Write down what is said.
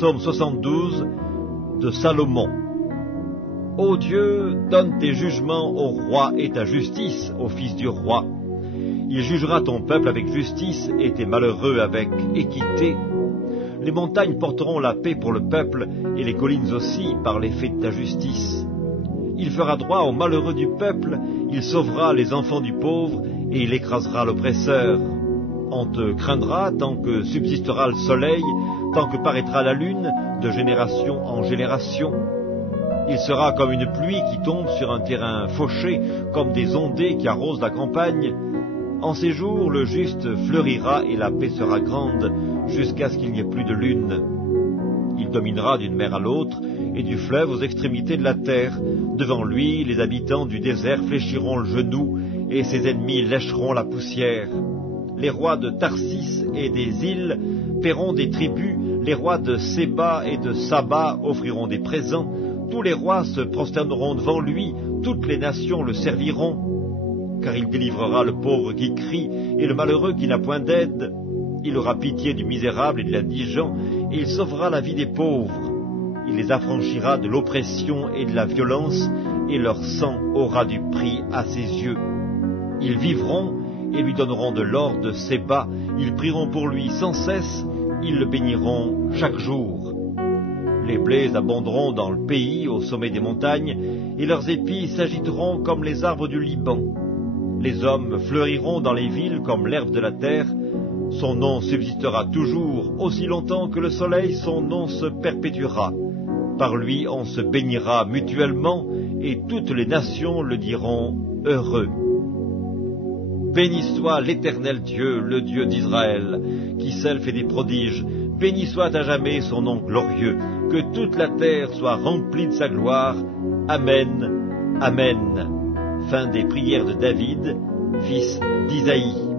Psaume 72 de Salomon. Ô Dieu, donne tes jugements au roi et ta justice au fils du roi. Il jugera ton peuple avec justice et tes malheureux avec équité. Les montagnes porteront la paix pour le peuple, et les collines aussi par l'effet de ta justice. Il fera droit aux malheureux du peuple, il sauvera les enfants du pauvre, et il écrasera l'oppresseur. On te craindra tant que subsistera le soleil, tant que paraîtra la lune, de génération en génération. Il sera comme une pluie qui tombe sur un terrain fauché, comme des ondées qui arrosent la campagne. En ces jours, le juste fleurira et la paix sera grande, jusqu'à ce qu'il n'y ait plus de lune. Il dominera d'une mer à l'autre, et du fleuve aux extrémités de la terre. Devant lui, les habitants du désert fléchiront le genou, et ses ennemis lécheront la poussière. Les rois de Tarsis et des îles paieront des tributs, les rois de Séba et de Saba offriront des présents, tous les rois se prosterneront devant lui, toutes les nations le serviront. Car il délivrera le pauvre qui crie et le malheureux qui n'a point d'aide. Il aura pitié du misérable et de l'indigent, et il sauvera la vie des pauvres. Il les affranchira de l'oppression et de la violence, et leur sang aura du prix à ses yeux. Ils vivront et lui donneront de l'or de Séba, ils prieront pour lui sans cesse, ils le béniront chaque jour. Les blés abonderont dans le pays, au sommet des montagnes, et leurs épis s'agiteront comme les arbres du Liban. Les hommes fleuriront dans les villes comme l'herbe de la terre. Son nom subsistera toujours, aussi longtemps que le soleil, son nom se perpétuera. Par lui on se bénira mutuellement, et toutes les nations le diront heureux. Béni soit l'Éternel Dieu, le Dieu d'Israël, qui seul fait des prodiges. Béni soit à jamais son nom glorieux, que toute la terre soit remplie de sa gloire. Amen, Amen. Fin des prières de David, fils d'Isaïe.